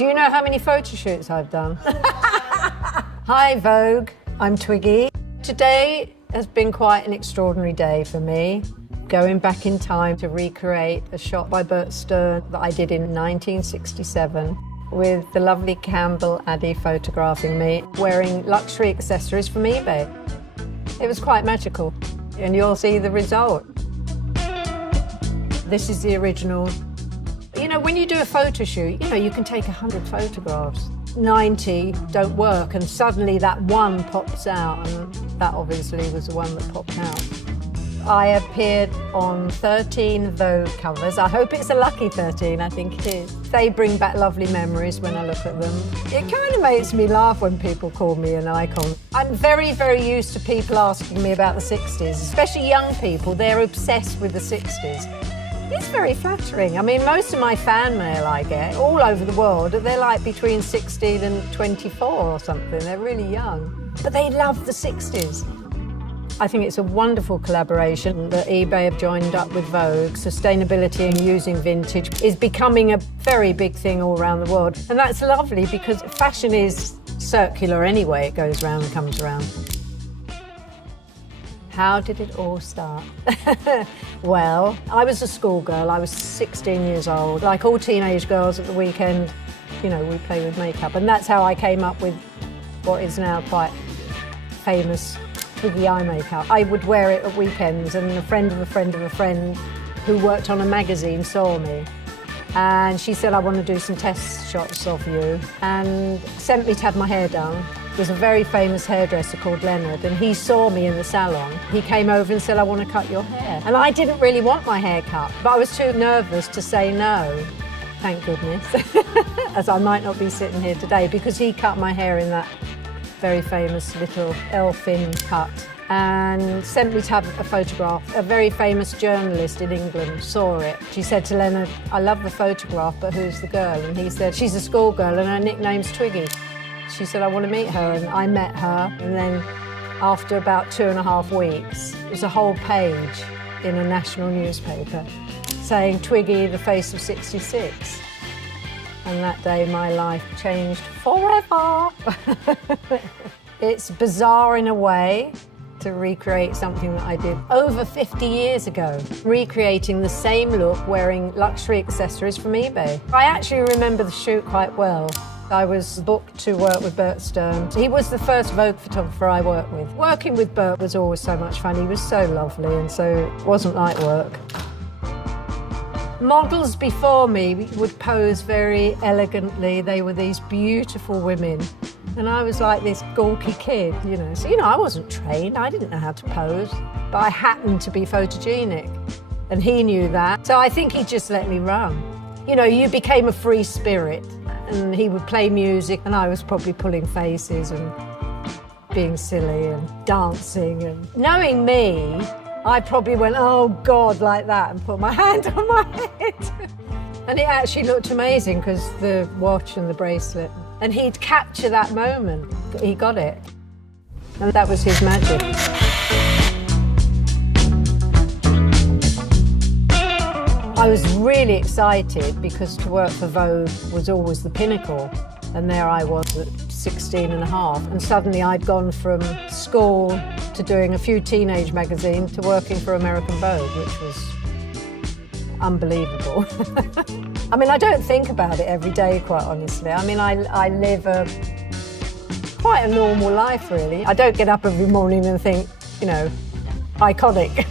Do you know how many photo shoots I've done? Hi Vogue, I'm Twiggy. Today has been quite an extraordinary day for me. Going back in time to recreate a shot by Bert Stern that I did in 1967 with the lovely Campbell Addy photographing me, wearing luxury accessories from eBay. It was quite magical, and you'll see the result. This is the original. You know, when you do a photo shoot, you can take 100 photographs. 90 don't work, and suddenly that one pops out, and that obviously was the one that popped out. I appeared on 13 Vogue covers. I hope it's a lucky 13, I think it is. They bring back lovely memories when I look at them. It kind of makes me laugh when people call me an icon. I'm very, very used to people asking me about the 60s, especially young people. They're obsessed with the 60s. It's very flattering. I mean, most of my fan mail I get all over the world, they're like between 16 and 24 or something. They're really young, but they love the 60s. I think it's a wonderful collaboration that eBay have joined up with Vogue. Sustainability and using vintage is becoming a very big thing all around the world. And that's lovely because fashion is circular anyway. It goes round and comes around. How did it all start? Well, I was a schoolgirl. I was 16 years old. Like all teenage girls at the weekend, we play with makeup. And that's how I came up with what is now quite famous Twiggy eye makeup. I would wear it at weekends, and a friend of a friend of a friend who worked on a magazine saw me. And she said, I want to do some test shots of you, and sent me to have my hair done. There's a very famous hairdresser called Leonard, and he saw me in the salon. He came over and said, I want to cut your hair. And I didn't really want my hair cut, but I was too nervous to say no. Thank goodness, as I might not be sitting here today, because he cut my hair in that very famous little elfin cut, and sent me to have a photograph. A very famous journalist in England saw it. She said to Leonard, I love the photograph, but who's the girl? And he said, she's a schoolgirl and her nickname's Twiggy. She said, I want to meet her, and I met her, and then after about 2.5 weeks, it was a whole page in a national newspaper saying Twiggy, the face of 66. And that day my life changed forever. It's bizarre in a way to recreate something that I did over 50 years ago, recreating the same look wearing luxury accessories from eBay. I actually remember the shoot quite well. I was booked to work with Bert Stern. He was the first Vogue photographer I worked with. Working with Bert was always so much fun. He was so lovely, and so it wasn't like work. Models before me would pose very elegantly. They were these beautiful women. And I was like this gawky kid, So, I wasn't trained. I didn't know how to pose. But I happened to be photogenic. And he knew that. So I think he just let me run. You became a free spirit. And he would play music, and I was probably pulling faces and being silly and dancing. And knowing me, I probably went, oh God, like that, and put my hand on my head. And it actually looked amazing because the watch and the bracelet. And he'd capture that moment. He got it. And that was his magic. I was really excited because to work for Vogue was always the pinnacle. And there I was at 16 and a half. And suddenly I'd gone from school to doing a few teenage magazines to working for American Vogue, which was unbelievable. I mean, I don't think about it every day, quite honestly. I mean, I live quite a normal life, really. I don't get up every morning and think, iconic.